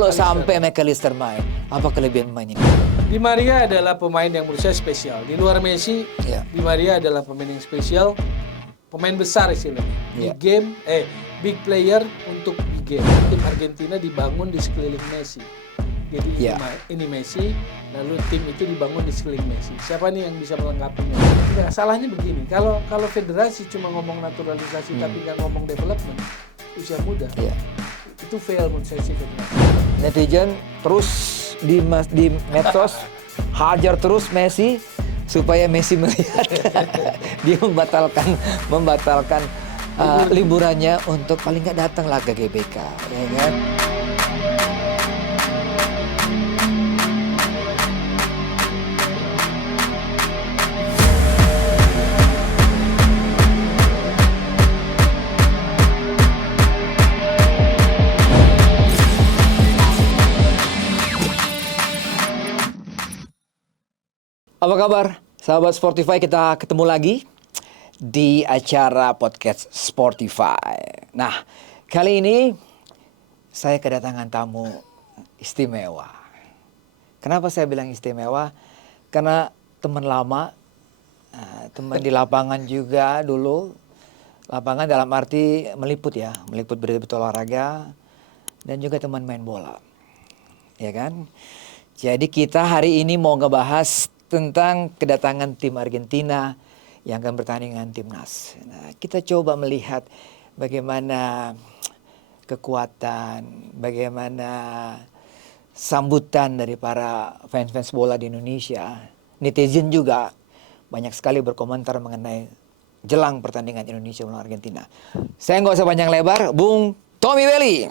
Kalau sampai McAllister main, apa kelebihan pemain ini? Di Maria adalah pemain yang menurut saya spesial. Di luar Messi, Di Maria adalah pemain yang spesial, pemain besar istilahnya. Big game, big player untuk big game. Tim Argentina dibangun di sekeliling Messi. Jadi ini Messi, lalu tim itu dibangun di sekeliling Messi. Siapa nih yang bisa melengkapinya? Nah, salahnya begini, kalau federasi cuma ngomong naturalisasi tapi nggak ngomong development, usia muda, itu fail menurut saya sih federasi. Netizen terus di medsos hajar terus Messi supaya Messi melihat dia membatalkan liburannya untuk paling nggak datang lah ke GBK, ya kan? Apa kabar, sahabat Sportify? Kita ketemu lagi di acara podcast Sportify. Nah, kali ini saya kedatangan tamu istimewa. Kenapa saya bilang istimewa? Karena teman lama, teman di lapangan juga dulu. Lapangan dalam arti meliput berita-berita olahraga, dan juga teman main bola. Ya kan? Jadi kita hari ini mau ngebahas tentang kedatangan tim Argentina yang akan bertanding dengan timnas. Nah, kita coba melihat bagaimana kekuatan, bagaimana sambutan dari para fans-fans bola di Indonesia. Netizen juga banyak sekali berkomentar mengenai jelang pertandingan Indonesia melawan Argentina. Saya nggak usah panjang lebar, Bung Tommy Welly.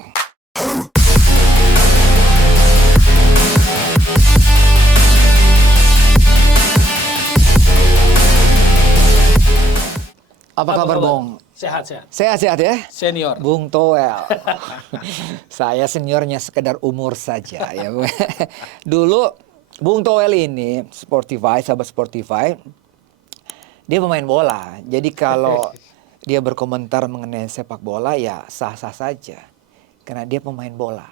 Apa kabar, Bung? Sehat ya? Senior. Bung Toel. Saya seniornya sekedar umur saja ya. Dulu Bung Toel ini sahabat Sportify, dia pemain bola. Jadi kalau dia berkomentar mengenai sepak bola ya sah-sah saja. Karena dia pemain bola.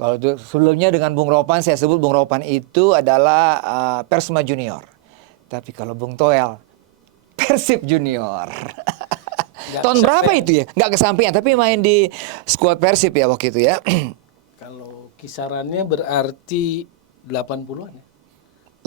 Kalau sebelumnya dengan Bung Ropan, saya sebut Bung Ropan itu adalah Persema Junior. Tapi kalau Bung Toel, Persib Junior. Tahun berapa itu ya? Nggak kesampaian, tapi main di skuad Persib ya waktu itu ya. Kalau kisarannya berarti 80-an ya?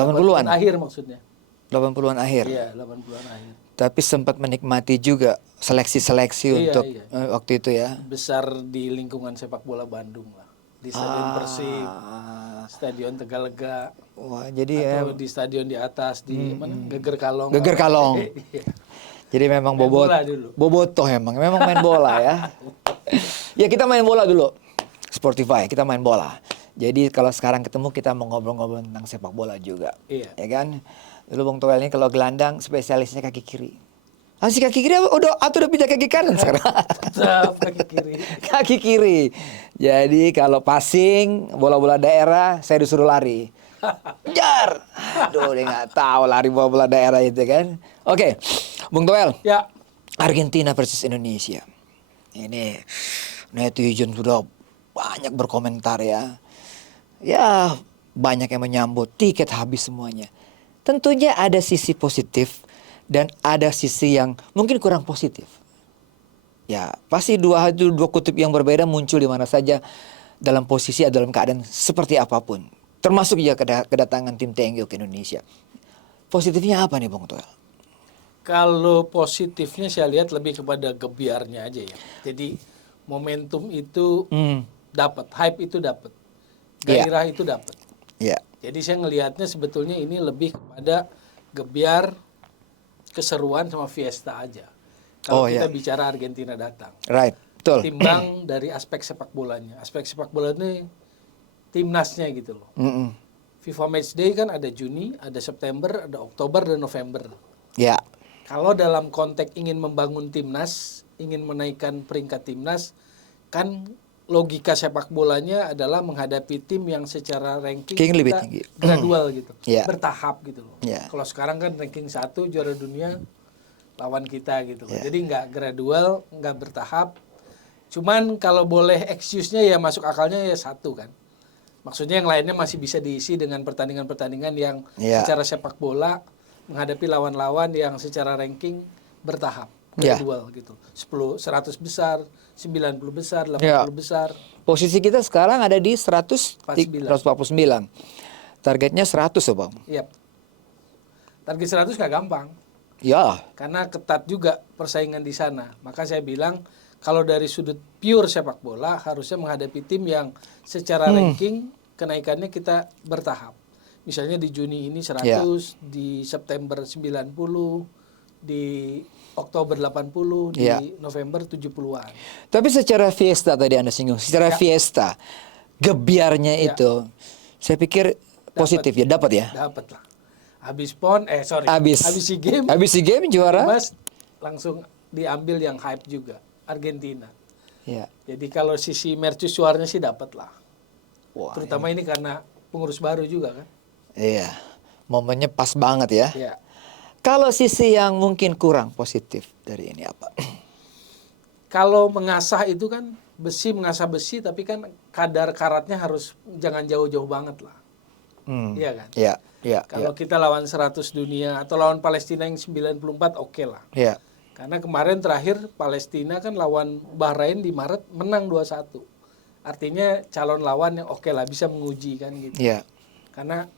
80-an? Akhir maksudnya. 80-an akhir? Iya, 80-an akhir. Tapi sempat menikmati juga seleksi-seleksi untuk waktu itu ya? Besar di lingkungan sepak bola Bandung lah. Di Stadion Persib, Stadion Tegalega. Wah, jadi atau di stadion di atas di mana? Geger Kalong. Geger Kalong. Jadi memang bobotoh memang main bola ya. Ya kita main bola dulu. Sportify, kita main bola. Jadi kalau sekarang ketemu kita mau ngobrol-ngobrol tentang sepak bola juga. Iya. Ya kan? Dulu Bung Toel ini kalau gelandang spesialisnya kaki kiri. Si kaki kiri udah pindah kaki kanan sekarang. Kaki kiri. Kaki kiri. Jadi kalau passing bola-bola daerah saya disuruh lari. Jar. Aduh, dia nggak tahu lari bola-bola daerah itu kan. Oke. Bung Toel. Ya. Argentina versus Indonesia. Ini netizen sudah banyak berkomentar ya. Ya, banyak yang menyambut, tiket habis semuanya. Tentunya ada sisi positif dan ada sisi yang mungkin kurang positif. Ya, pasti dua kutub yang berbeda muncul di mana saja dalam posisi atau dalam keadaan seperti apapun. Termasuk juga kedatangan tim TNG ke Indonesia. Positifnya apa nih Bung Toel? Kalau positifnya saya lihat lebih kepada gebiarnya aja ya. Jadi momentum itu dapat, hype itu dapat, gairah itu dapat. Jadi saya ngelihatnya sebetulnya ini lebih kepada gebiar, keseruan sama fiesta aja. Kalau kita bicara Argentina datang. Right, betul. Timbang dari aspek sepak bolanya. Aspek sepak bola ini timnasnya gitu loh. FIFA Matchday kan ada Juni, ada September, ada Oktober, dan November. Ya. Kalau dalam konteks ingin membangun timnas, ingin menaikkan peringkat timnas, kan logika sepak bolanya adalah menghadapi tim yang secara ranking lebih tinggi, gradual gitu, bertahap gitu loh. Kalau sekarang kan ranking 1 juara dunia lawan kita gitu. Jadi nggak gradual, nggak bertahap. Cuman kalau boleh excuse-nya ya masuk akalnya ya satu kan. Maksudnya yang lainnya masih bisa diisi dengan pertandingan-pertandingan yang secara sepak bola menghadapi lawan-lawan yang secara ranking bertahap, gradual gitu. 100 besar, 90 besar, 80 besar. Posisi kita sekarang ada di 149. Targetnya 100 ya Bang? Iya. Target 100 nggak gampang. Ya. Karena ketat juga persaingan di sana. Maka saya bilang kalau dari sudut pure sepak bola harusnya menghadapi tim yang secara ranking kenaikannya kita bertahap. Misalnya di Juni ini 100, di September 90, di Oktober 80, di November 70-an. Tapi secara fiesta tadi Anda singgung, secara fiesta gebiarnya itu saya pikir positif dapat ya. Dapat lah. Habis SEA Games. Habis SEA Games juara. Mas langsung diambil yang hype juga. Argentina. Ya. Jadi kalau sisi mercusuarnya sih dapat lah. Wah, terutama ini karena pengurus baru juga kan. Iya. Momennya pas banget ya. Iya. Kalau sisi yang mungkin kurang positif dari ini apa? Kalau mengasah itu kan mengasah besi tapi kan kadar karatnya harus jangan jauh-jauh banget lah. Iya kan? Iya. Kalau kita lawan 100 dunia atau lawan Palestina yang 94 oke lah. Iya. Karena kemarin terakhir Palestina kan lawan Bahrain di Maret menang 2-1. Artinya calon lawan yang oke lah bisa menguji kan gitu. Iya. Karena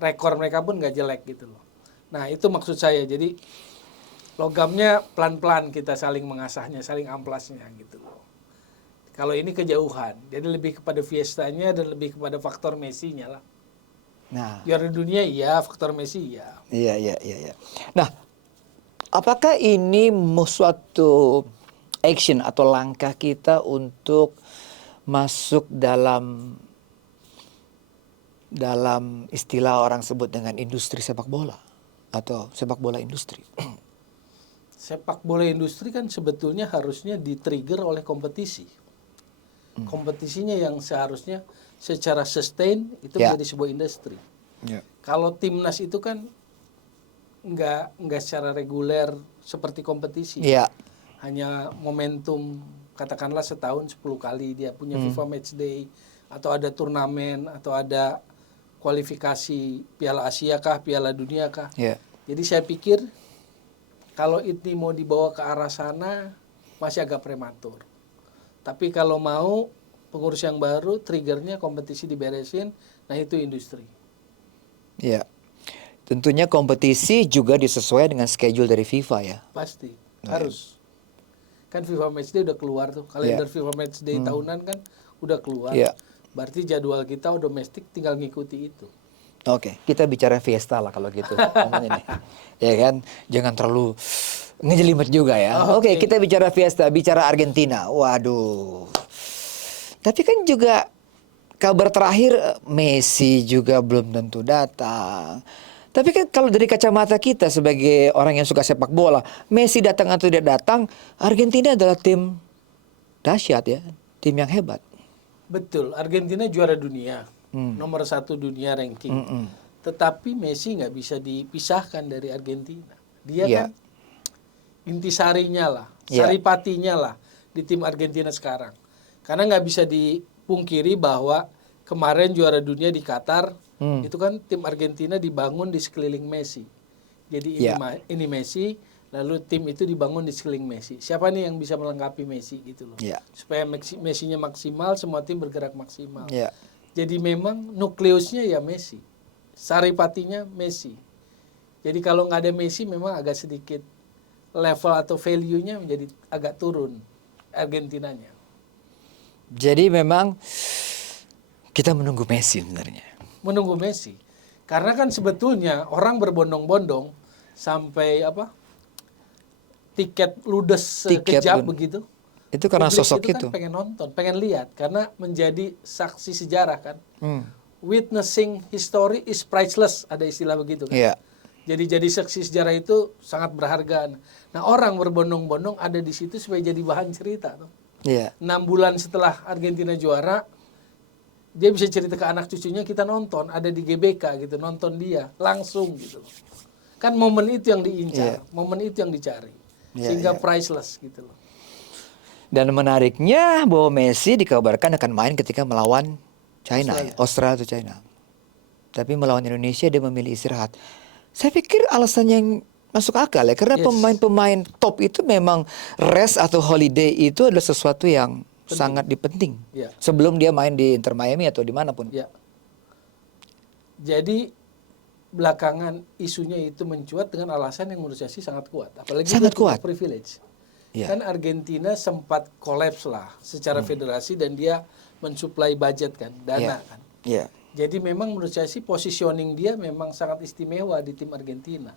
rekor mereka pun nggak jelek gitu loh. Nah itu maksud saya. Jadi logamnya pelan-pelan kita saling mengasahnya, saling amplasnya gitu loh. Kalau ini kejauhan, jadi lebih kepada fiestanya dan lebih kepada faktor Messi-nya lah. Nah, juara dunia iya, faktor Messi iya. Iya. Nah, apakah ini suatu action atau langkah kita untuk masuk dalam istilah orang sebut dengan industri sepak bola atau sepak bola industri? Sepak bola industri kan sebetulnya harusnya di-trigger oleh kompetisi. Kompetisinya yang seharusnya secara sustain itu menjadi sebuah industri. Kalau timnas itu kan nggak secara reguler seperti kompetisi. Hanya momentum katakanlah setahun 10 kali dia punya FIFA Matchday atau ada turnamen atau ada kualifikasi Piala Asia kah, Piala Dunia kah. Jadi saya pikir kalau ini mau dibawa ke arah sana masih agak prematur. Tapi kalau mau pengurus yang baru triggernya kompetisi diberesin, nah itu industri. Iya. Tentunya kompetisi juga disesuaikan dengan schedule dari FIFA ya. Pasti, harus. Kan FIFA Matchday udah keluar tuh. Kalender FIFA Matchday tahunan kan udah keluar. Berarti jadwal kita domestik tinggal ngikuti itu. Oke, kita bicara fiesta lah kalau gitu. Ini. Ya kan? Jangan terlalu ngejelimet juga ya. Oke, kita bicara fiesta, bicara Argentina. Waduh. Tapi kan juga kabar terakhir Messi juga belum tentu datang. Tapi kan kalau dari kacamata kita sebagai orang yang suka sepak bola, Messi datang atau tidak datang, Argentina adalah tim dahsyat ya, tim yang hebat. Betul, Argentina juara dunia, nomor 1 dunia ranking. Tetapi Messi nggak bisa dipisahkan dari Argentina. Dia kan intisarinya lah, saripatinya lah di tim Argentina sekarang. Karena nggak bisa dipungkiri bahwa kemarin juara dunia di Qatar, itu kan tim Argentina dibangun di sekeliling Messi. Jadi ini Messi, lalu tim itu dibangun di sekeliling Messi. Siapa nih yang bisa melengkapi Messi gitu loh. Supaya Messi-nya maksimal, semua tim bergerak maksimal. Jadi memang nukleusnya ya Messi. Saripatinya Messi. Jadi kalau nggak ada Messi memang agak sedikit level atau value-nya menjadi agak turun Argentinanya. Jadi memang kita menunggu Messi sebenarnya. Menunggu Messi. Karena kan sebetulnya orang berbondong-bondong sampai tiket ludes sekejap begitu. Itu karena publik sosok itu. Kan pengen nonton, pengen lihat karena menjadi saksi sejarah kan. Witnessing history is priceless, ada istilah begitu kan. Jadi saksi sejarah itu sangat berharga. Nah, orang berbondong-bondong ada di situ supaya jadi bahan cerita tuh. 6 bulan setelah Argentina juara, dia bisa cerita ke anak cucunya, kita nonton, ada di GBK gitu, nonton dia langsung gitu. Kan momen itu yang diincar, momen itu yang dicari. Sehingga priceless gitu loh. Dan menariknya bahwa Messi dikabarkan akan main ketika melawan China, Australia atau China. Tapi melawan Indonesia dia memilih istirahat. Saya pikir alasan yang masuk akal ya, karena pemain-pemain top itu memang rest atau holiday itu adalah sesuatu yang sangat dipenting. Sebelum dia main di Inter Miami atau dimanapun. Ya. Jadi belakangan isunya itu mencuat dengan alasan yang menurut saya sih sangat kuat. Apalagi sangat kuat. Privilege. Kan Argentina sempat kolaps lah secara federasi dan dia mensuplai budget kan, dana kan. Jadi memang menurut saya sih positioning dia memang sangat istimewa di tim Argentina.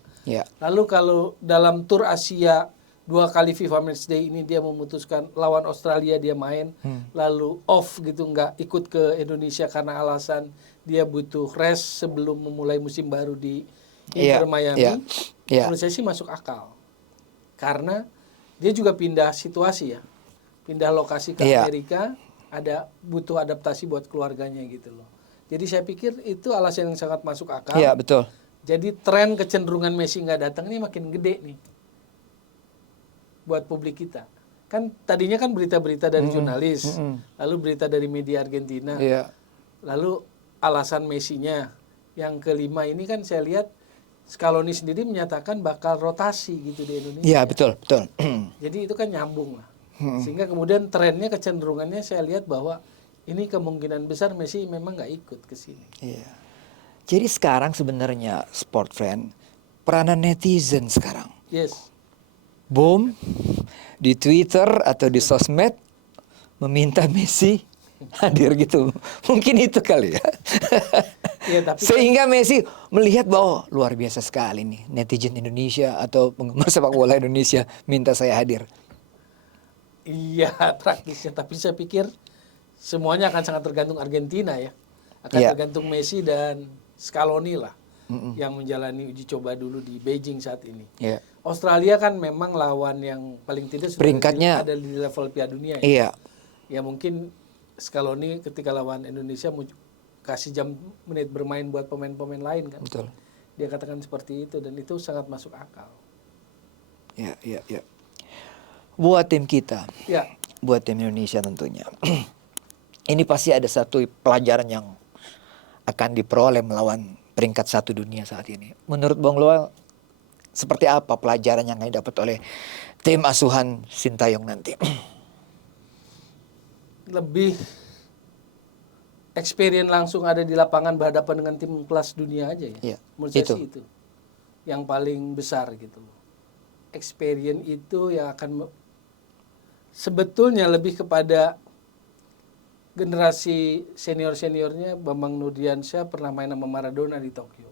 Lalu kalau dalam tur Asia 2 kali FIFA Matchday ini dia memutuskan lawan Australia dia main, lalu off gitu, nggak ikut ke Indonesia karena alasan dia butuh rest sebelum memulai musim baru di Inter Miami. Menurut saya sih masuk akal. Karena dia juga pindah situasi ya, pindah lokasi ke Amerika, butuh adaptasi buat keluarganya gitu loh. Jadi saya pikir itu alasan yang sangat masuk akal. Iya, betul. Jadi tren kecenderungan Messi nggak datang ini makin gede nih buat publik kita. Kan tadinya kan berita-berita dari jurnalis, lalu berita dari media Argentina, lalu alasan Messi-nya. Yang kelima ini kan saya lihat Scaloni sendiri menyatakan bakal rotasi gitu di Indonesia. Iya, betul. Jadi itu kan nyambung lah. Sehingga kemudian trennya, kecenderungannya saya lihat bahwa ini kemungkinan besar Messi memang nggak ikut ke sini. Iya. Jadi sekarang sebenarnya sport friend, peranan netizen sekarang. Boom, di Twitter atau di sosmed meminta Messi hadir gitu. Mungkin itu kali ya. Tapi sehingga Messi melihat bahwa luar biasa sekali nih netizen Indonesia atau penggemar sepak bola Indonesia minta saya hadir. Iya, praktisnya. Tapi saya pikir semuanya akan sangat tergantung Argentina ya. Akan tergantung Messi dan Scaloni lah yang menjalani uji coba dulu di Beijing saat ini. Australia kan memang lawan yang paling tidak peringkatnya ada di level Piala Dunia. Ya mungkin Scaloni ketika lawan Indonesia mau kasih menit bermain buat pemain-pemain lain kan. Betul. Dia katakan seperti itu dan itu sangat masuk akal. Iya. Buat tim kita. Ya. Buat tim Indonesia tentunya. Ini pasti ada satu pelajaran yang akan diperoleh melawan peringkat 1 dunia saat ini. Menurut Bang Loel, seperti apa pelajaran yang akan didapat oleh tim asuhan Sintayong nanti? Lebih experience langsung ada di lapangan berhadapan dengan tim kelas dunia aja ya. Menurut saya sih itu yang paling besar gitu. Experience itu yang akan sebetulnya lebih kepada generasi senior-seniornya. Bambang Nurdiansyah pernah main sama Maradona di Tokyo.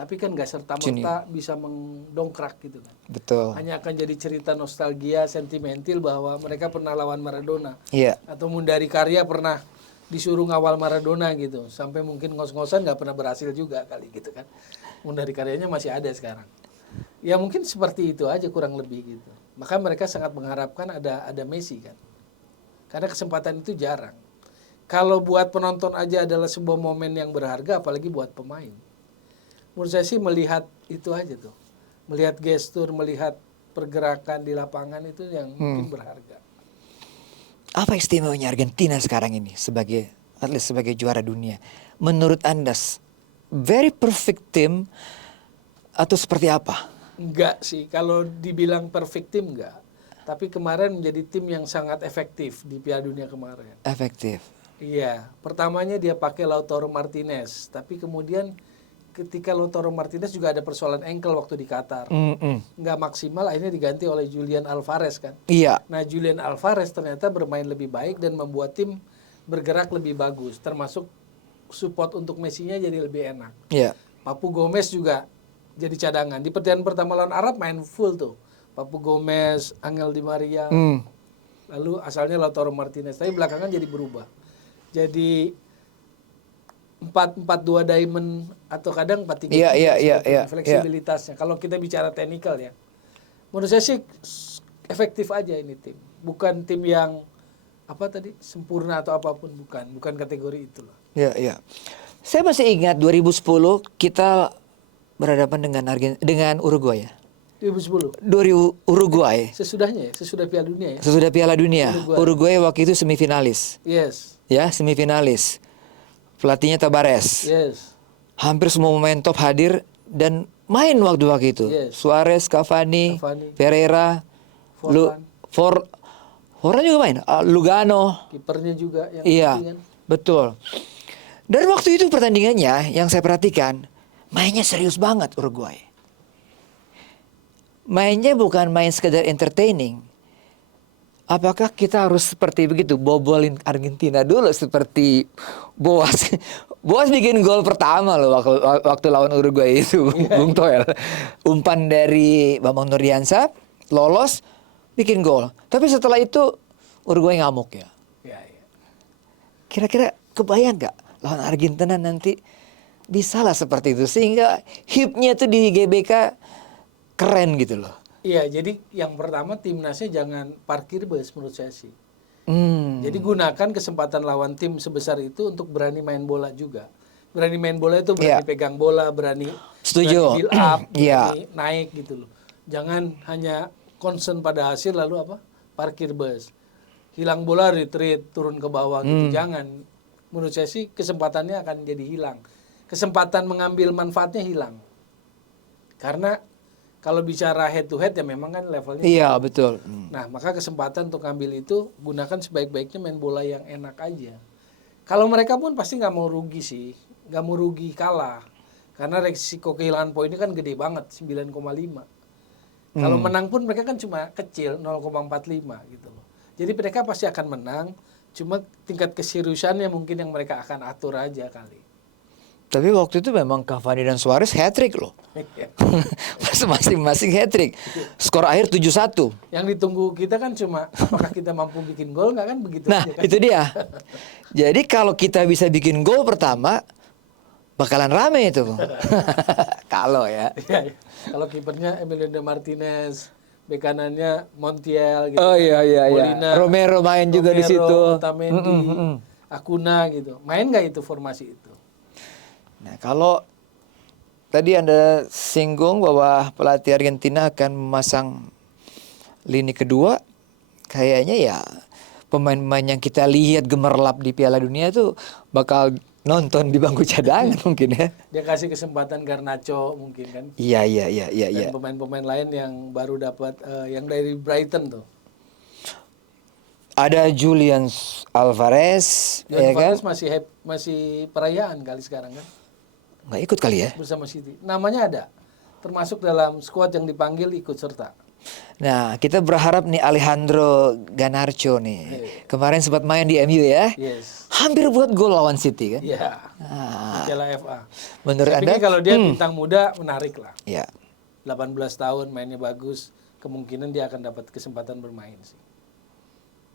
Tapi kan nggak serta-merta bisa mendongkrak gitu kan. Betul. Hanya akan jadi cerita nostalgia, sentimental bahwa mereka pernah lawan Maradona. Atau Mundari Karya pernah disuruh ngawal Maradona gitu. Sampai mungkin ngos-ngosan nggak pernah berhasil juga kali gitu kan. Mundari Karyanya masih ada sekarang. Ya mungkin seperti itu aja kurang lebih gitu. Maka mereka sangat mengharapkan ada Messi kan. Karena kesempatan itu jarang. Kalau buat penonton aja adalah sebuah momen yang berharga, apalagi buat pemain. Menurut saya sih melihat itu aja tuh. Melihat gestur, melihat pergerakan di lapangan itu yang mungkin berharga. Apa istimewanya Argentina sekarang ini sebagai juara dunia? Menurut Anda, very perfect team atau seperti apa? Enggak sih, kalau dibilang perfect team enggak. Tapi kemarin menjadi tim yang sangat efektif di Piala Dunia kemarin. Efektif? Iya, pertamanya dia pakai Lautaro Martinez. Tapi kemudian ketika Lautaro Martinez juga ada persoalan ankle waktu di Qatar. Nggak maksimal, akhirnya diganti oleh Julian Alvarez kan. Nah, Julian Alvarez ternyata bermain lebih baik dan membuat tim bergerak lebih bagus. Termasuk support untuk Messi-nya jadi lebih enak. Papu Gomez juga jadi cadangan. Di pertandingan pertama lawan Arab main full tuh. Papu Gomez, Angel Di Maria, lalu asalnya Lautaro Martinez. Tapi belakangan jadi berubah. Jadi 4-4-2 diamond atau kadang 4-3. Fleksibilitasnya. Kalau kita bicara teknikal ya. Menurut saya sih efektif aja ini tim. Bukan tim yang sempurna atau apapun, bukan kategori itu loh. Saya masih ingat 2010 kita berhadapan dengan Uruguay ya. 2010. Dari Uruguay. Sesudahnya ya, sesudah Piala Dunia ya. Sesudah Piala Dunia. Uruguay. Waktu itu semifinalis. Yes. Ya, semifinalis. Pelatihnya Tabares. Yes. Hampir semua pemain top hadir dan main waktu itu. Yes. Suarez, Cavani, Pereira, Forlan juga main. Lugano. Kipernya juga yang Iya, kan? betul. Dan waktu itu pertandingannya yang saya perhatikan, mainnya serius banget Uruguay. Mainnya bukan main sekedar entertaining. Apakah kita harus seperti begitu, bobolin Argentina dulu seperti Boas? Boas bikin gol pertama loh waktu lawan Uruguay itu, Bung Toel. Umpan dari Bambang Nurdiansyah, lolos, bikin gol. Tapi setelah itu Uruguay ngamuk ya. Ya. Kira-kira kebayang nggak lawan Argentina nanti bisa lah seperti itu, sehingga hipnya tuh di GBK keren gitu loh. Iya, jadi yang pertama timnasnya jangan parkir bus menurut saya sih. Jadi gunakan kesempatan lawan tim sebesar itu untuk berani main bola juga. Berani main bola itu berani pegang bola, berani build up, berani naik gitu loh. Jangan hanya concern pada hasil lalu parkir bus. Hilang bola retreat, turun ke bawah gitu. Jangan. Menurut saya sih kesempatannya akan jadi hilang. Kesempatan mengambil manfaatnya hilang. Karena kalau bicara head to head ya memang kan levelnya. Iya, betul. Nah, maka kesempatan untuk ambil itu gunakan sebaik-baiknya main bola yang enak aja. Kalau mereka pun pasti nggak mau rugi sih, nggak mau rugi kalah. Karena resiko kehilangan poinnya kan gede banget, 9,5. Kalau menang pun mereka kan cuma kecil, 0,45 gitu loh. Jadi mereka pasti akan menang, cuma tingkat keseriusannya mungkin yang mereka akan atur aja kali. Tapi waktu itu memang Cavani dan Suarez hat-trick loh. Masing-masing hat-trick. Skor akhir 7-1. Yang ditunggu kita kan cuma apakah kita mampu bikin gol nggak kan begitu Nah, aja kan? itu dia. Jadi kalau kita bisa bikin gol pertama, bakalan rame itu. Kalau ya. Iya. Kalau kipernya Emiliano Martinez, bek kanannya Montiel gitu. Oh iya. Molina, Romero main juga di situ. Otamendi, Acuna gitu. Main nggak itu formasi itu? Nah, kalau tadi Anda singgung bahwa pelatih Argentina akan memasang lini kedua, kayaknya ya pemain-pemain yang kita lihat gemerlap di Piala Dunia itu bakal nonton di bangku cadangan mungkin ya. Dia kasih kesempatan Garnacho mungkin kan. Iya. Dan pemain-pemain lain yang baru dapat yang dari Brighton tuh. Ada Julian Alvarez, ya Alvarez kan? masih perayaan kali sekarang kan. Nggak ikut kali ya? Bersama City. Namanya ada. Termasuk dalam skuad yang dipanggil ikut serta. Nah, kita berharap nih Alejandro Garnacho nih. Kemarin sempat main di MU ya. Yes. Hampir buat gol lawan City kan? Iya. Piala FA. Menurut Tapi Anda? kalau dia bintang muda menarik lah. Ya. 18 tahun mainnya bagus. Kemungkinan dia akan dapat kesempatan bermain sih.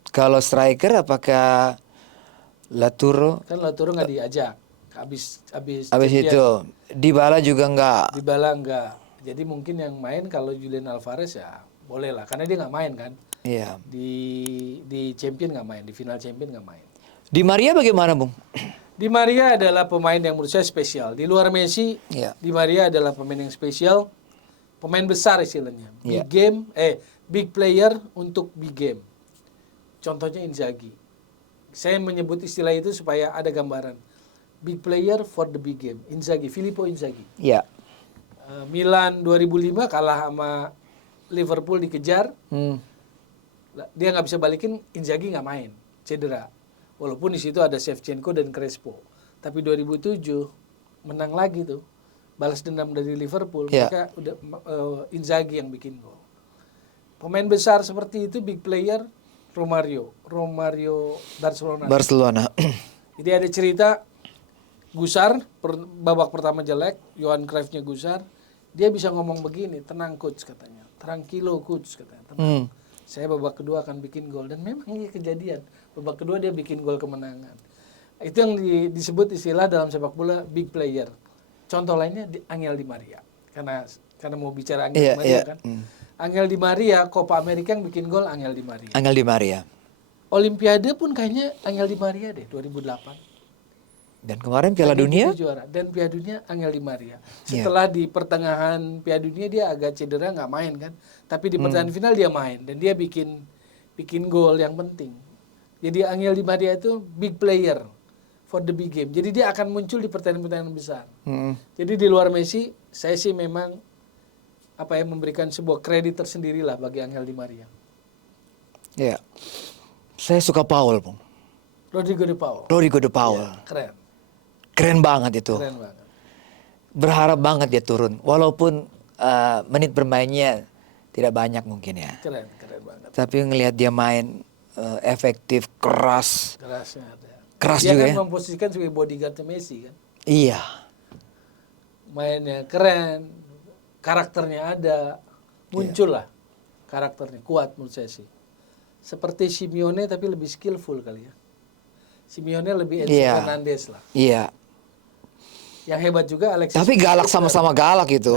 Kalau striker apakah Lautaro? Kan Lautaro nggak diajak. Habis itu Dybala juga enggak. Dybala enggak. Jadi mungkin yang main kalau Julian Alvarez ya boleh lah. Karena dia nggak main kan. Iya. Di champion nggak main. Di final champion nggak main. Di Maria bagaimana, Bung? Di Maria adalah pemain yang menurut saya spesial. Di luar Messi, Di Maria adalah pemain yang spesial. Pemain besar istilahnya. Big player untuk big game. Contohnya Inzaghi. Saya menyebut istilah itu supaya ada gambaran. Big player for the big game. Inzaghi, Filippo Inzaghi. Iya. Milan 2005 kalah sama Liverpool dikejar. Dia nggak bisa balikin, Inzaghi nggak main. Cedera. Walaupun di situ ada Shevchenko dan Crespo. Tapi 2007 menang lagi tuh. Balas dendam dari Liverpool. Mereka udah Inzaghi yang bikin gol. Pemain besar seperti itu, big player, Romario Barcelona. Jadi ada cerita Gusar babak pertama jelek, Johan Cruyff-nya Gusar, dia bisa ngomong begini, tenang coach katanya, tranquilo coach katanya, tenang. Saya babak kedua akan bikin gol dan memang ini kejadian. Babak kedua dia bikin gol kemenangan. Itu yang disebut istilah dalam sepak bola big player. Contoh lainnya Angel Di Maria. Karena mau bicara Angel Di Maria kan. Angel Di Maria Copa America yang bikin gol Angel Di Maria. Angel Di Maria. Olimpiade pun kayaknya Angel Di Maria deh 2008. Dan kemarin Piala Lagi Dunia? itu juara. Dan Piala Dunia Angel Di Maria. Setelah di pertengahan Piala Dunia dia agak cedera nggak main kan. Tapi di pertandingan final dia main dan dia bikin gol yang penting. Jadi Angel Di Maria itu big player for the big game. Jadi dia akan muncul di pertandingan-pertandingan besar. Jadi di luar Messi, saya sih memang memberikan sebuah kredit tersendiri lah bagi Angel Di Maria. Ya. Saya suka Paul, Bung. Rodrigo De Paul. Rodrigo De Paul. Ya, keren. Keren banget itu. Keren banget. Berharap banget dia turun. Walaupun menit bermainnya tidak banyak mungkin ya. Keren banget. Tapi ngelihat dia main efektif, keras. Kerasnya ada. Keras dia juga kan ya. memposisikan sebagai bodyguard Messi kan. Iya. Mainnya keren, karakternya ada, muncul lah karakternya, kuat menurut saya sih. Seperti Simeone tapi lebih skillful kali ya. Simeone lebih Enzo Fernandez lah. Iya. Yang hebat juga Alexis. Tapi galak sama-sama galak itu.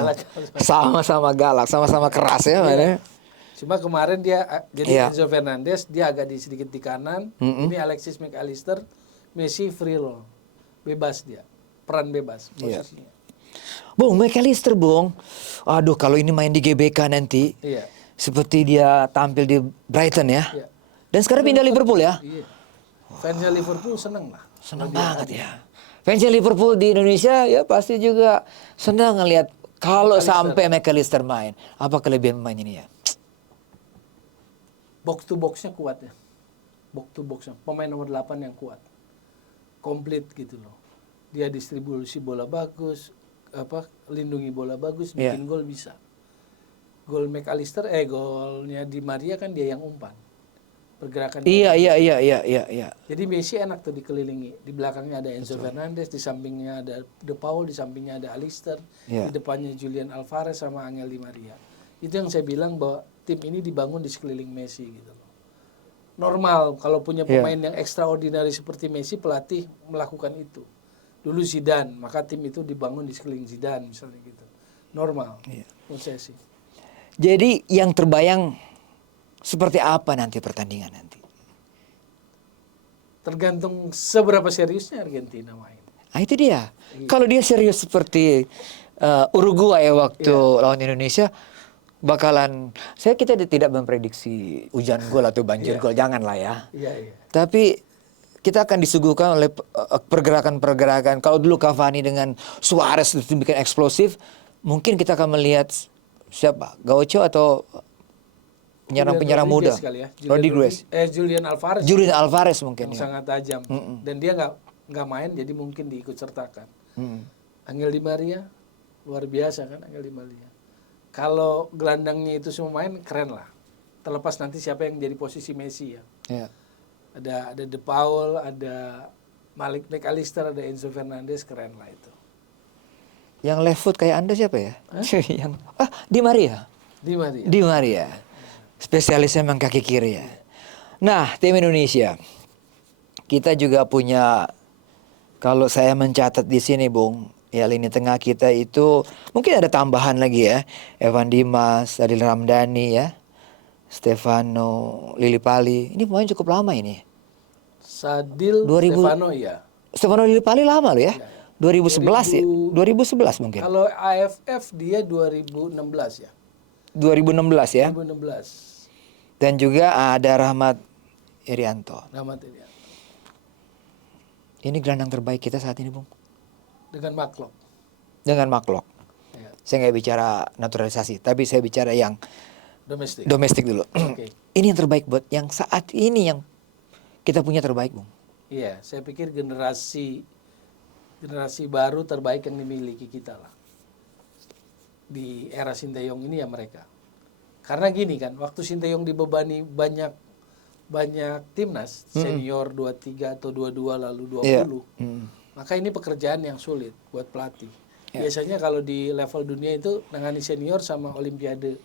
Sama-sama galak, sama-sama keras ya mainnya. Cuma kemarin dia jadi Enzo Fernandez, dia agak sedikit di kanan. Ini Alexis McAllister, Messi free roll. Bebas dia. Peran bebas posisinya. Bung, McAllister, Bung. Aduh, kalau ini main di GBK nanti. Iya. Seperti dia tampil di Brighton ya. Iya. Dan sekarang pindah Liverpool ya. Iya. Fansnya Liverpool seneng lah. Senang banget ya. Fansnya Liverpool di Indonesia ya pasti juga senang ngelihat kalau sampai McAllister main. Apa kelebihan pemain ini ya? Box to box-nya kuat ya. Box to box-nya. Pemain nomor 8 yang kuat. Komplit gitu loh. Dia distribusi bola bagus, lindungi bola bagus, bikin gol bisa. Gol McAllister, golnya Di Maria kan dia yang umpan. Pergerakan. Iya. Jadi Messi enak tuh dikelilingi. Di belakangnya ada Enzo Fernandez, di sampingnya ada De Paul, di sampingnya ada Alister, di depannya Julian Alvarez sama Angel Di Maria. Itu yang saya bilang bahwa tim ini dibangun di sekeliling Messi gitu loh. Normal kalau punya pemain yang extraordinary seperti Messi, pelatih melakukan itu. Dulu Zidane, maka tim itu dibangun di sekeliling Zidane misalnya gitu. Normal. Menurut saya sih. Jadi yang terbayang seperti apa nanti pertandingan nanti? Tergantung seberapa seriusnya Argentina main. Ah itu dia. Kalau dia serius seperti Uruguay waktu lawan Indonesia, bakalan kita tidak memprediksi hujan gol atau banjir gol, janganlah ya. Iya. Tapi kita akan disuguhkan oleh pergerakan-pergerakan. Kalau dulu Cavani dengan Suarez itu bikin eksplosif, mungkin kita akan melihat siapa? Gaucho atau penyerang muda. Ya. Rodriguez. Julian Alvarez. Julian Alvarez mungkin yang sangat tajam. Dan dia nggak main, jadi mungkin diikut sertakan. Angel Di Maria luar biasa kan Angel Di Maria. Kalau gelandangnya itu semua main keren lah. Terlepas nanti siapa yang jadi posisi Messi ya. Ada De Paul, ada Malik McAllister, ada Enzo Fernandez, keren lah itu. Yang left foot kayak Anda siapa ya? Di Maria. Di Maria. Spesialisnya memang kaki kiri ya. Nah, tim Indonesia. Kita juga punya, kalau saya mencatat di sini, Bung, ya lini tengah kita itu mungkin ada tambahan lagi ya. Evan Dimas, Adil Ramdhani ya. Stefano Lillipali. Ini pemain cukup lama ini. Stefano ya. Stefano Lillipali lama loh ya. 2011 ya. 2011 mungkin. Kalau AFF dia 2016 ya. 2016 ya. 2016. Dan juga ada Rahmat Irianto. Ini gelandang terbaik kita saat ini, Bung. Dengan Maklok. Ya. Saya nggak bicara naturalisasi, tapi saya bicara yang domestik dulu. Ini yang terbaik buat yang saat ini yang kita punya terbaik, Bung. Iya, saya pikir generasi baru terbaik yang dimiliki kita lah. Di era Sinteyong ini ya mereka. Karena gini kan, waktu Sinteyong dibebani banyak timnas, senior 23 atau 22 lalu 20. Maka ini pekerjaan yang sulit buat pelatih. Biasanya kalau di level dunia itu nangani senior sama olimpiade,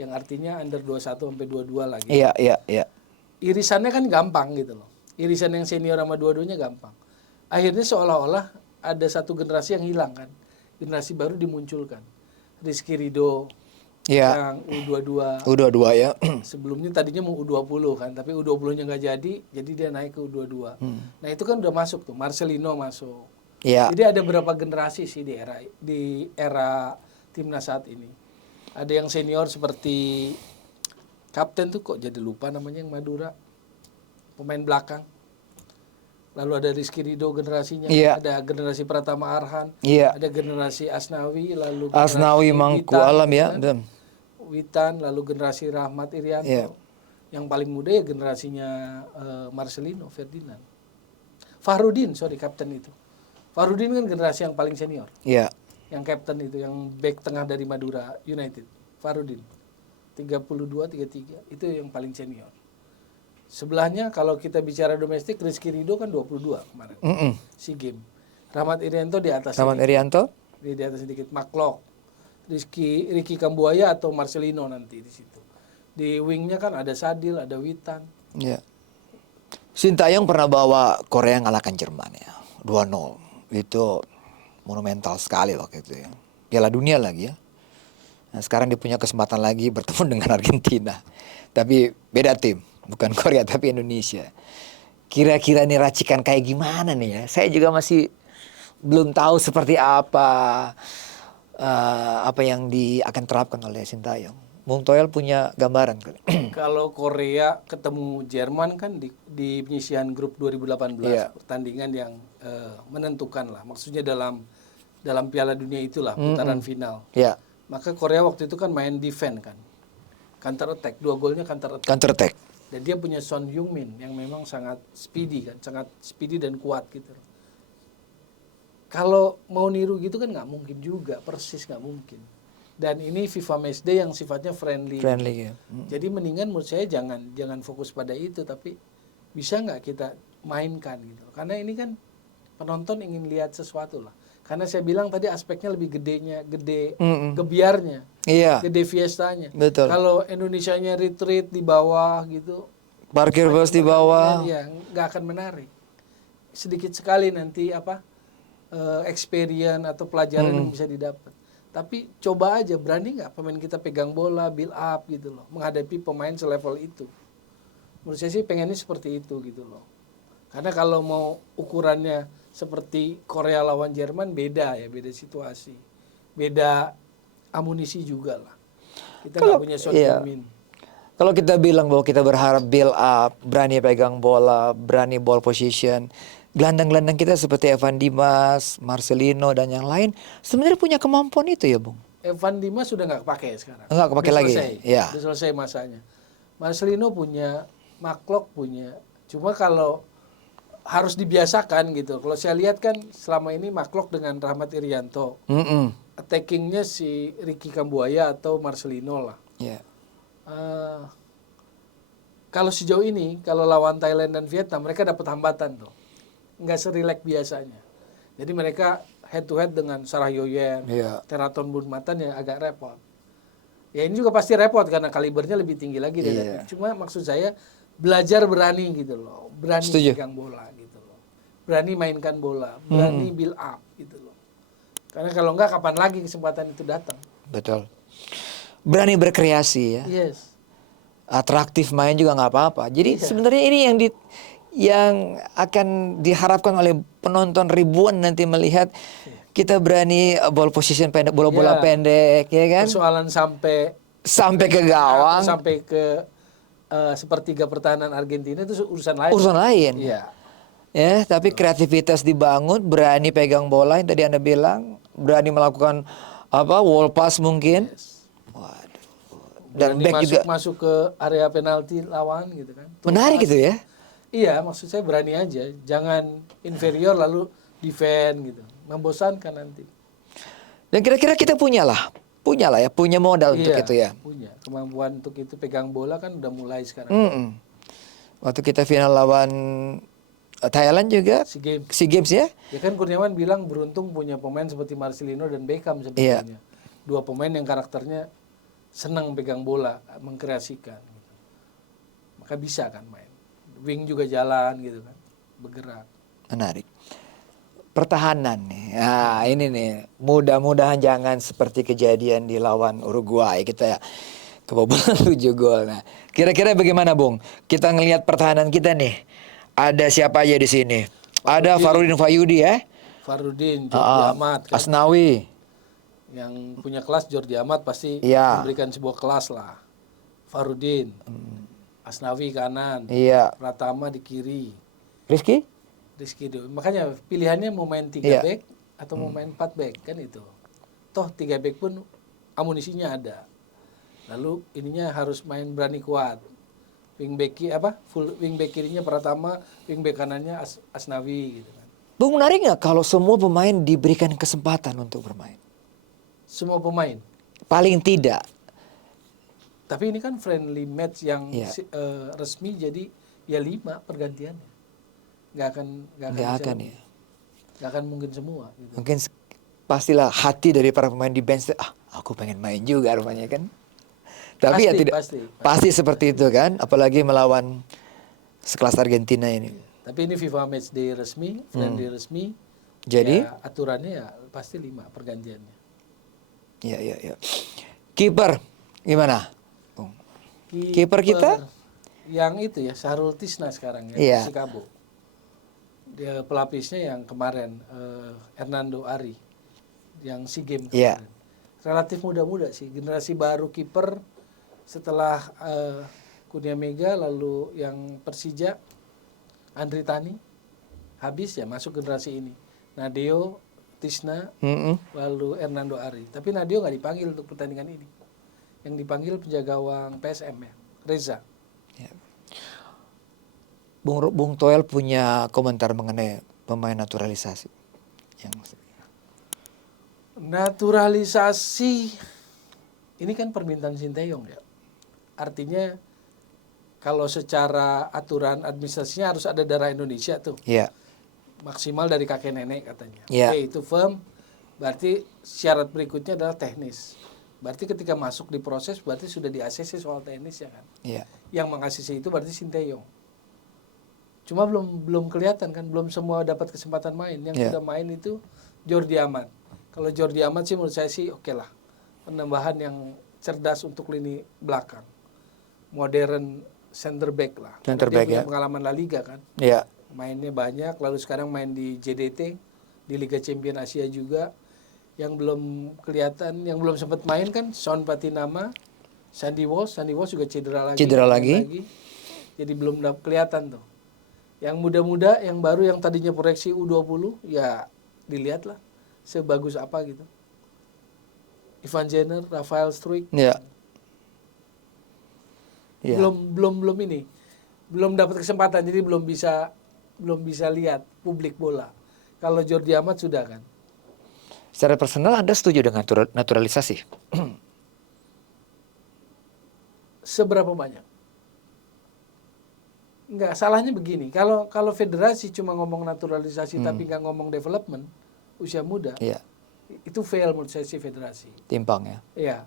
yang artinya under 21 sampai 22 lagi. Iya. Irisannya kan gampang gitu loh. Irisan yang senior sama dua-duanya gampang. Akhirnya seolah-olah ada satu generasi yang hilang kan. Generasi baru dimunculkan. Rizky Ridho, yang U22 ya. Sebelumnya tadinya mau U20 kan, tapi U20-nya nggak jadi dia naik ke U22. Nah itu kan udah masuk tuh, Marcelino masuk, Iya. Jadi ada beberapa generasi sih di era timnas saat ini. Ada yang senior seperti kapten tuh kok jadi lupa namanya yang Madura, pemain belakang. Lalu ada Rizky Ridho generasinya, Iya. ada generasi Pratama Arhan, Iya. ada generasi Asnawi, lalu Asnawi generasi Mangku Witan, Alam gitu ya. kan. Betul. Witan, lalu generasi Rahmat Irianto. Iya. Yang paling muda ya generasinya Marcelino Ferdinand. Fahrudin, kapten itu. Fahrudin kan generasi yang paling senior. Iya. Yang kapten itu, yang back tengah dari Madura United. Fahrudin. 32, 33. Itu yang paling senior. Sebelahnya kalau kita bicara domestik, Rizky Ridho kan 22 kemarin. SEA Games. Rahmat Irianto di atas. Rahmat Irianto. Di atas sedikit. Maklok. Ricky Kambuaya atau Marcelino nanti di situ. Di wingnya kan ada Sadil, ada Witan. Iya. Sintayong pernah bawa Korea ngalahkan Jerman ya. 2-0. Itu monumental sekali waktu itu ya. Piala Dunia lagi ya. Nah, sekarang dia punya kesempatan lagi bertemu dengan Argentina. Tapi beda tim. Bukan Korea tapi Indonesia. Kira-kira nih racikan kayak gimana nih ya? Saya juga masih belum tahu seperti apa yang akan terapkan oleh Sintayong. Bung Toel punya gambaran kali. Kalau Korea ketemu Jerman kan di penyisihan grup 2018 Iya. pertandingan yang menentukan lah. Maksudnya dalam Piala Dunia itulah putaran final. Ya, Maka Korea waktu itu kan main defense kan. Counter attack, 2 golnya counter attack. counter attack. Dan dia punya Son Heung-min yang memang sangat speedy kan, sangat speedy dan kuat gitu. Kalau mau niru gitu kan nggak mungkin juga, persis nggak mungkin. Dan ini FIFA Matchday yang sifatnya friendly. Friendly ya. Jadi mendingan menurut saya jangan fokus pada itu, tapi bisa nggak kita mainkan gitu. Karena ini kan penonton ingin lihat sesuatu lah. Karena saya bilang tadi aspeknya lebih gede gebiarnya. Iya. Gede fiestanya. Betul. Kalau Indonesianya retreat di bawah gitu, Parkir bus di bawah. ya nggak akan menarik. Sedikit sekali nanti experience atau pelajaran yang bisa didapat. Tapi coba aja, berani nggak pemain kita pegang bola, build up gitu loh, menghadapi pemain selevel itu. Menurut saya sih pengennya seperti itu gitu loh. Karena kalau mau ukurannya seperti Korea lawan Jerman beda situasi, beda amunisi juga lah. Kita nggak punya Son Heung-min. Kalau kita bilang bahwa kita berharap build up, berani pegang bola, berani ball position, gelandang-gelandang kita seperti Evan Dimas, Marcelino dan yang lain sebenarnya punya kemampuan itu ya, Bung. Evan Dimas sudah nggak pakai sekarang. Nggak pakai lagi. Ya. Sudah selesai masanya. Marcelino punya, Maklok punya. Cuma kalau harus dibiasakan gitu. Kalau saya lihat kan selama ini Maklok dengan Rahmat Irianto. Attackingnya si Ricky Kambuaya atau Marcelino lah. Yeah. Kalau sejauh ini, kalau lawan Thailand dan Vietnam, mereka dapat hambatan tuh. Nggak serilek biasanya. Jadi mereka head to head dengan Sarah Yoyen, Teraton Bunmatan yang agak repot. Ya ini juga pasti repot karena kalibernya lebih tinggi lagi dari Cuma maksud saya belajar berani gitu loh. Berani pegang bola gitu loh. Berani mainkan bola, berani build up gitu loh. Karena kalau enggak kapan lagi kesempatan itu datang. Betul. Berani berkreasi ya. Yes. Atraktif main juga nggak apa-apa. Jadi sebenarnya ini yang akan diharapkan oleh penonton ribuan nanti melihat kita berani ball position pendek, bola-bola pendek, ya kan? Persoalan sampai ke gawang, sampai ke sepertiga pertahanan Argentina itu urusan lain. Urusan lain. Iya. Ya, tapi kreativitas dibangun, berani pegang bola yang tadi Anda bilang, berani melakukan wall pass mungkin. Yes. Waduh. Dan back masuk ke area penalti lawan gitu kan. Menarik gitu ya. Iya, maksud saya berani aja, jangan inferior lalu defend gitu. Membosankan nanti. Dan kira-kira kita punya modal untuk itu ya. Punya kemampuan untuk itu, pegang bola kan udah mulai sekarang. Waktu kita final lawan Thailand juga SEA Games ya. Ya kan Kurniawan bilang beruntung punya pemain seperti Marcelino dan Beckham sebetulnya. Dua pemain yang karakternya senang pegang bola, mengkreasikan. Maka bisa kan main. Wing juga jalan gitu kan, bergerak. Menarik. Pertahanan nih. Nah, ini nih. Mudah-mudahan jangan seperti kejadian di lawan Uruguay kita kebobolan 7 gol. Nah, kira-kira bagaimana, Bung? Kita ngelihat pertahanan kita nih. Ada siapa aja di sini? Ada Farudin Fayudi ya. Farudin, Jordi Amat kan. Asnawi. Yang punya kelas Jordi Amat pasti Iya. memberikan sebuah kelas lah. Farudin, Asnawi kanan, Iya. Pratama di kiri, Rizky? Rizky makanya pilihannya mau main 3 Iya. back atau mau main 4 back kan itu. Toh 3 back pun amunisinya ada. Lalu ininya harus main berani kuat. Full wing back kirinya Pratama, wing back kanannya Asnawi gitu kan. Bung, menarik nggak kalau semua pemain diberikan kesempatan untuk bermain? Semua pemain. Paling tidak. Tapi ini kan friendly match yang Iya. resmi, jadi ya 5 pergantiannya. Nggak akan Ya. nggak akan mungkin semua. Gitu. Mungkin pastilah hati dari para pemain di bench, aku pengen main juga rupanya kan. Tapi ya tidak pasti seperti itu kan, apalagi melawan sekelas Argentina ini. Tapi ini FIFA Matchday resmi, friendly resmi. Jadi ya, aturannya ya pasti 5 pergantiannya. Iya. Kiper gimana? Kiper kita? Yang itu ya, Sahrul Tisna sekarang ya, Iya. Persikabo. Dia pelapisnya yang kemarin, Hernando Ari, yang SEA Games Iya. kemarin. Relatif muda-muda sih, generasi baru kiper setelah Kurnia Mega, lalu yang Persija, Andri Tani, habis ya masuk generasi ini. Nadeo, Tisna, lalu Hernando Ari. Tapi Nadeo nggak dipanggil untuk pertandingan ini. Yang dipanggil penjaga gawang PSM ya, Reza. Ya. Bung Toel punya komentar mengenai pemain naturalisasi. Naturalisasi ini kan permintaan Sinteyong ya. Artinya kalau secara aturan administrasinya harus ada darah Indonesia tuh. Iya. Maksimal dari kakek nenek katanya. Iya. Oke, itu firm. Berarti syarat berikutnya adalah teknis. Berarti ketika masuk di proses berarti sudah di-ACC soal teknis ya kan. Iya. Yang meng-ACC itu berarti Sinteyong. Cuma belum kelihatan kan, belum semua dapat kesempatan main. Yang sudah main itu Jordi Amat. Kalau Jordi Amat sih menurut saya sih oke lah. Penambahan yang cerdas untuk lini belakang. Modern center back lah. Center back ya. Pengalaman La Liga kan. Iya. Mainnya banyak, lalu sekarang main di JDT, di Liga Champion Asia juga. Yang belum kelihatan, yang belum sempat main kan Son Patinama, Sandy Walsh juga cedera lagi. Jadi belum kelihatan tuh. Yang muda-muda, yang baru, yang tadinya proyeksi U20, ya dilihatlah sebagus apa gitu. Ivan Jenner, Rafael Struijk. Iya. Iya. Belum ini. Belum dapat kesempatan, jadi belum bisa lihat publik bola. Kalau Jordi Amat sudah kan. Secara personal Anda setuju dengan naturalisasi? Seberapa banyak? Enggak, salahnya begini. Kalau federasi cuma ngomong naturalisasi tapi nggak ngomong development usia muda, Iya. itu fail menurut saya sih federasi. Timpang ya. Iya.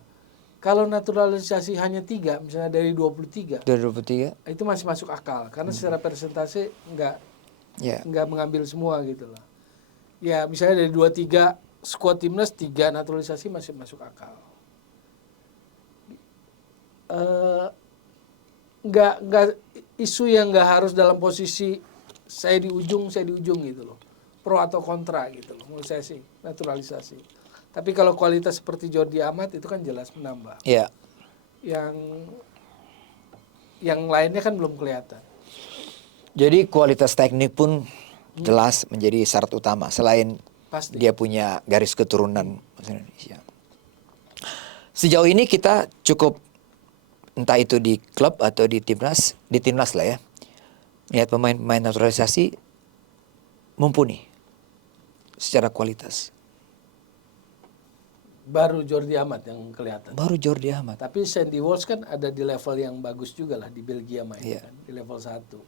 Kalau naturalisasi hanya 3, misalnya dari 23, 2023. itu masih masuk akal. Karena secara persentase nggak mengambil semua gitu loh. Ya misalnya dari 23 skuad timnas, 3 naturalisasi masih masuk akal. Nggak isu yang nggak harus dalam posisi saya di ujung gitu loh. Pro atau kontra gitu loh. Menurut saya sih naturalisasi. Tapi kalau kualitas seperti Jordi Amat itu kan jelas menambah. Iya. Yang lainnya kan belum kelihatan. Jadi kualitas teknik pun jelas menjadi syarat utama selain Pasti. dia punya garis keturunan Indonesia. Sejauh ini kita cukup entah itu di klub atau di timnas lah ya. Lihat pemain-pemain naturalisasi mumpuni secara kualitas. Baru Jordi Amat yang kelihatan. Baru Jordi Amat. Tapi Sandy Walsh kan ada di level yang bagus juga lah di Belgia main Iya. kan, di level 1.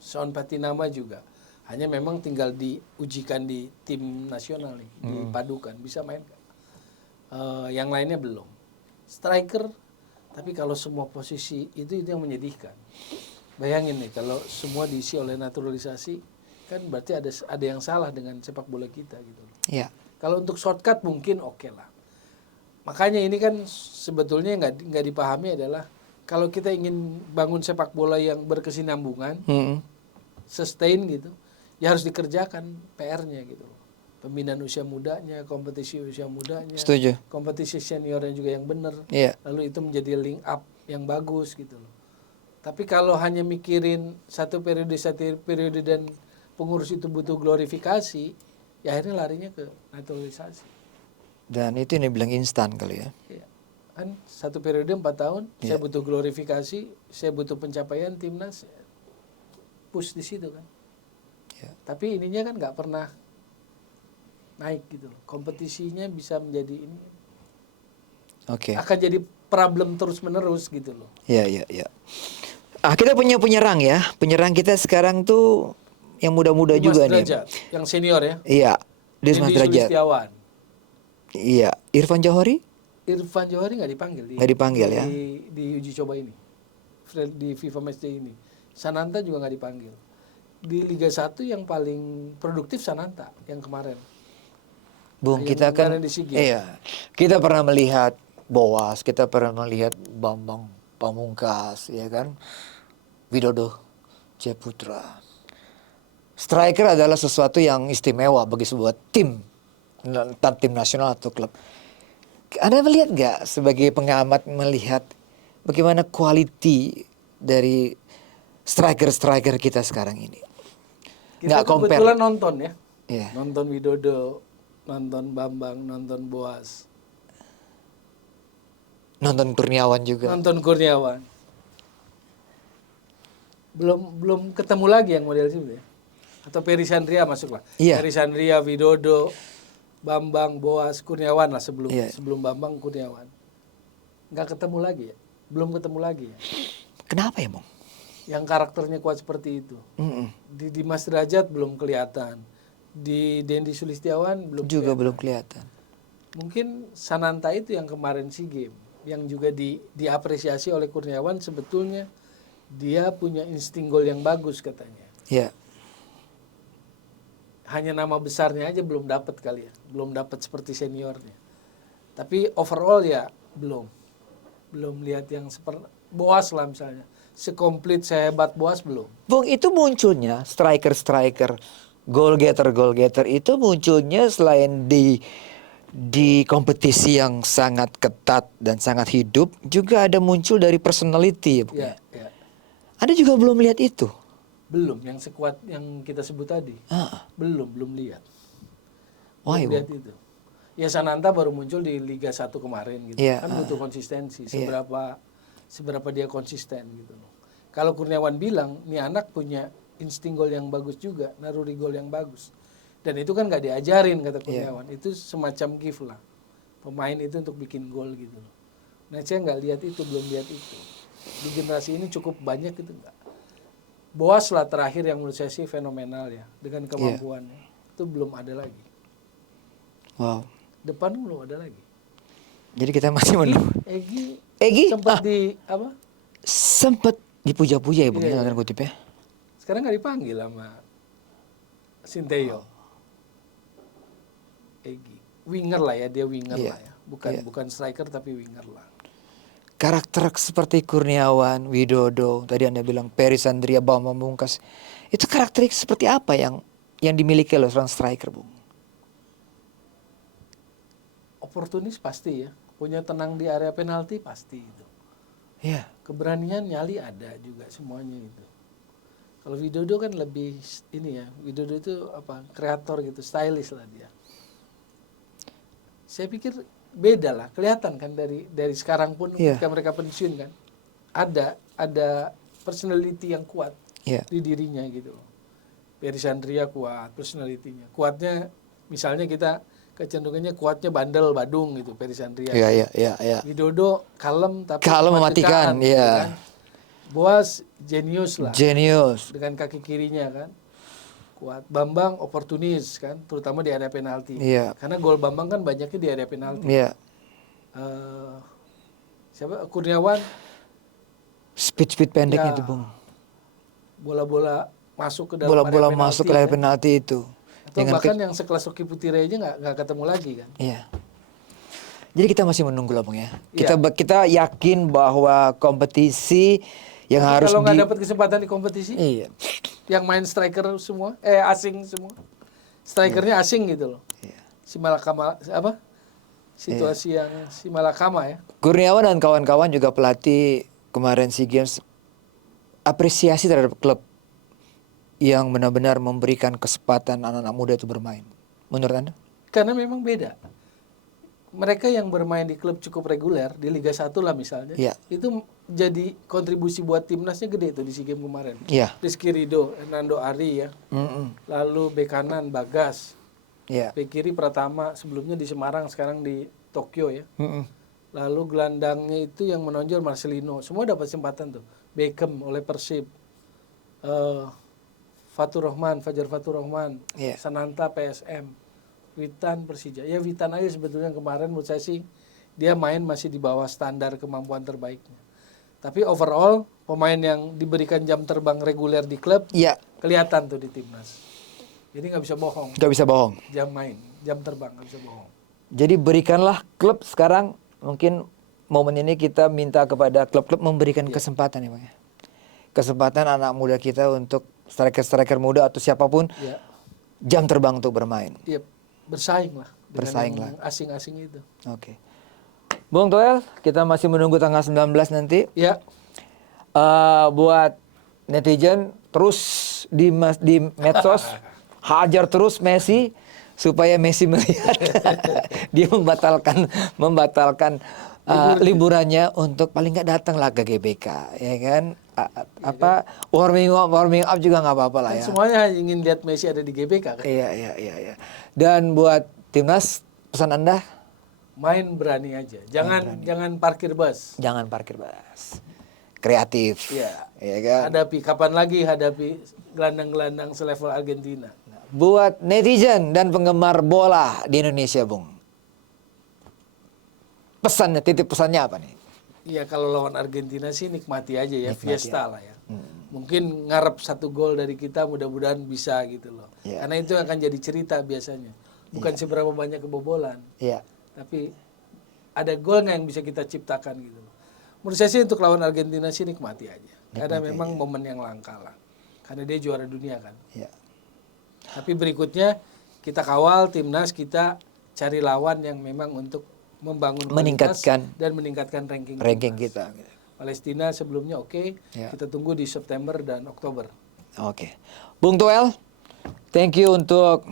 Son Patinama juga. Hanya memang tinggal diujikan di tim nasional nih, dipadukan bisa main. Yang lainnya belum. Striker, tapi kalau semua posisi itu yang menyedihkan. Bayangin nih kalau semua diisi oleh naturalisasi, kan berarti ada yang salah dengan sepak bola kita gitu. Iya. Kalau untuk shortcut mungkin oke lah. Makanya ini kan sebetulnya nggak dipahami adalah kalau kita ingin bangun sepak bola yang berkesinambungan, sustain gitu, ya harus dikerjakan PR-nya gitu. pembinaan usia mudanya, kompetisi usia mudanya, Setuju. kompetisi seniornya juga yang benar. Iya. Lalu itu menjadi link up yang bagus gitu loh. Tapi kalau hanya mikirin satu periode dan pengurus itu butuh glorifikasi, ya akhirnya larinya ke naturalisasi. Dan itu yang dibilang instan kali ya. Ya. Kan satu periode 4 tahun, saya butuh glorifikasi, saya butuh pencapaian timnas, push di situ kan. Ya. Tapi ininya kan nggak pernah naik gitu loh. Kompetisinya bisa menjadi ini. Oke. Akan jadi problem terus menerus gitu loh. Iya. Kita punya penyerang ya. Penyerang kita sekarang tuh yang muda-muda Dimas juga Derajat, nih. yang senior ya. Iya. Dimas Deddy Derajat. Sulistiawan. Iya. Irfan Johori? Irfan Johari nggak dipanggil Nggak dipanggil ya. Di uji coba ini, di FIFA Matchday ini. Sananta juga nggak dipanggil. Di Liga 1 yang paling produktif Sananta yang kemarin. Bung, Yang kita kan kemarin di SEA Games. iya. Kita pernah melihat Boas, kita pernah melihat Bambang Pamungkas, ya kan? Widodo Ciputra. Striker adalah sesuatu yang istimewa bagi sebuah tim, entah tim nasional atau klub. Anda melihat nggak sebagai pengamat melihat bagaimana quality dari striker-striker kita sekarang ini? Kita Nggak compare. kebetulan nonton ya. Iya. Nonton Widodo, nonton Bambang, nonton Boas, Nonton Kurniawan juga. nonton Kurniawan. Belum ketemu lagi yang model sini ya. Atau Peri Sandria masuk lah. Iya. Peri Sandria, Widodo, Bambang, Boas, Kurniawan lah sebelum Iya. sebelum Bambang, Kurniawan. Nggak ketemu lagi ya. Belum ketemu lagi ya. Kenapa ya, Bang? Yang karakternya kuat seperti itu. Mm-mm. Di Dimas Derajat belum kelihatan. Di Dendi Sulistiawan belum Juga kelihatan. belum kelihatan. Mungkin Sananta itu yang kemarin SEA Games yang juga diapresiasi oleh Kurniawan, sebetulnya dia punya insting gol yang bagus katanya. Ya. Hanya nama besarnya aja belum dapat kali ya. Belum dapat seperti seniornya. Tapi overall ya belum lihat yang seperti Boas lah misalnya. Sekomplit sehebat Boas belum. Bung, itu munculnya striker-striker goal getter itu munculnya selain di kompetisi yang sangat ketat dan sangat hidup, juga ada muncul dari personality ya, Bung. Ya, ya. Anda juga belum lihat itu? Belum yang sekuat yang kita sebut tadi. Belum lihat. Why, Belum lihat itu. Ya Sananta baru muncul di Liga 1 kemarin gitu. Iya, Kan butuh konsistensi, seberapa dia konsisten gitu loh. Kalau Kurniawan bilang, nih anak punya insting gol yang bagus juga, naruri gol yang bagus. Dan itu kan nggak diajarin kata Kurniawan. Itu semacam gift lah. Pemain itu untuk bikin gol gitu loh. Nah saya nggak lihat itu, belum lihat itu. Di generasi ini cukup banyak itu enggak. Boas lah terakhir yang menurut saya sih fenomenal ya. Dengan kemampuannya. Itu belum ada lagi. Wow. Depan belum ada lagi. Jadi kita masih menunggu. Egy sempat sempat dipuja-puja ya, Bung, Iya. tanda kutip ya. Sekarang nggak dipanggil sama Sinteyong. Egy. Winger lah ya, dia winger Iya. lah ya. Bukan striker tapi winger lah. Karakter seperti Kurniawan, Widodo, tadi Anda bilang Peri Sandria, Bambang Pamungkas, itu karakteristik seperti apa yang dimiliki oleh seorang striker, Bung? Oportunis pasti ya. Punya tenang di area penalti pasti itu. Iya. Keberanian nyali ada juga semuanya itu. Kalau Widodo kan lebih ini ya. Widodo itu kreator gitu, stylish lah dia. Saya pikir beda lah, kelihatan kan dari sekarang pun ketika mereka pensiun kan. Ada personality yang kuat di dirinya gitu. Peri Sandria kuat personality-nya. Kuatnya misalnya kita kecenderungannya kuatnya bandel badung gitu Peri Sandria. Iya. Widodo kalem tapi mematikan, gitu kan. Boas jenius lah. Jenius. Dengan kaki kirinya kan. Kuat. Bambang oportunis kan, terutama di area penalti. Iya. Karena gol Bambang kan banyaknya di area penalti. Iya. Siapa? Kurniawan Speed pendek itu, Bung. Bola-bola masuk ke dalam Bola-bola area masuk ke area penalti itu. Atau bahkan yang sekelas Oki Putire aja nggak ketemu lagi kan. Iya. Jadi kita masih menunggu lah, Bung ya. Kita yakin bahwa kompetisi yang harus kalau nggak dapat kesempatan di kompetisi, iya, yang main striker semua, asing semua, strikernya asing gitu loh. Iya. Si Malakama apa? Situasi yang si Malakama ya. Kurniawan dan kawan-kawan juga pelatih kemarin SEA Games apresiasi terhadap klub yang benar-benar memberikan kesempatan anak-anak muda itu bermain. Menurut Anda? Karena memang beda. Mereka yang bermain di klub cukup reguler di Liga 1 lah misalnya, Iya. itu jadi kontribusi buat timnasnya gede itu di SEA Games kemarin. Iya. Rizky Ridho, Hernando Ari ya, lalu bek kanan Bagas, Iya. bek kiri Pratama sebelumnya di Semarang sekarang di Tokyo ya. Mm-mm. Lalu gelandangnya itu yang menonjol Marcelino, semua dapat kesempatan tuh. Beckham oleh Persib, Fatur Rahman, Fajar Fatur Rahman, Iya. Sananta PSM, Witan Persija. Ya Witan aja sebetulnya kemarin menurut saya sih dia main masih di bawah standar kemampuan terbaiknya. Tapi overall pemain yang diberikan jam terbang reguler di klub Iya. kelihatan tuh di timnas. Jadi nggak bisa bohong. Gak bisa bohong. Jam main, jam terbang nggak bisa bohong. Jadi berikanlah klub sekarang, mungkin momen ini kita minta kepada klub-klub memberikan kesempatan ya Bang ya. Kesempatan anak muda kita untuk striker-striker muda atau siapapun Ya, jam terbang untuk bermain. iya bersaing lah dengan Bersaing yang asing-asing itu. Oke. Bung Toel, kita masih menunggu tanggal 19 nanti. Ya, Buat netizen terus di medsos hajar terus Messi supaya Messi melihat dia membatalkan liburannya untuk paling nggak datang lah ke GBK, ya kan? Warming up juga nggak apa-apa lah kan ya. semuanya ingin lihat Messi ada di GBK kan. Iya. Dan buat timnas, pesan Anda Main berani aja. Jangan parkir bus. jangan parkir bus, kreatif, Iya. ya kan? Kapan lagi hadapi gelandang-gelandang selevel Argentina. Buat netizen dan penggemar bola di Indonesia, Bung, titip pesannya apa nih? Iya kalau lawan Argentina sih nikmati aja ya, Nikmati fiesta lah ya. Mungkin ngarep 1 gol dari kita mudah-mudahan bisa gitu loh. Iya. Karena itu akan jadi cerita biasanya. Bukan seberapa banyak kebobolan, Iya. tapi ada gol nggak yang bisa kita ciptakan gitu loh. Menurut saya sih untuk lawan Argentina sih nikmati aja. Karena memang momen yang langka lah. Karena dia juara dunia kan. Iya. Tapi berikutnya kita kawal timnas, kita cari lawan yang memang untuk membangun kualitas dan meningkatkan ranking kita. Palestina sebelumnya oke. Ya. Kita tunggu di September dan Oktober. Oke. Bung Toel, thank you untuk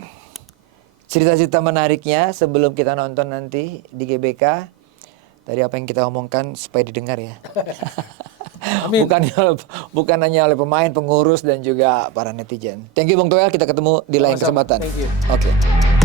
cerita-cerita menariknya sebelum kita nonton nanti di GBK. Dari apa yang kita omongkan supaya didengar ya. Amin. Bukan hanya oleh pemain, pengurus dan juga para netizen. Thank you Bung Toel, kita ketemu di lain Sama-sama. kesempatan. Thank you. Oke.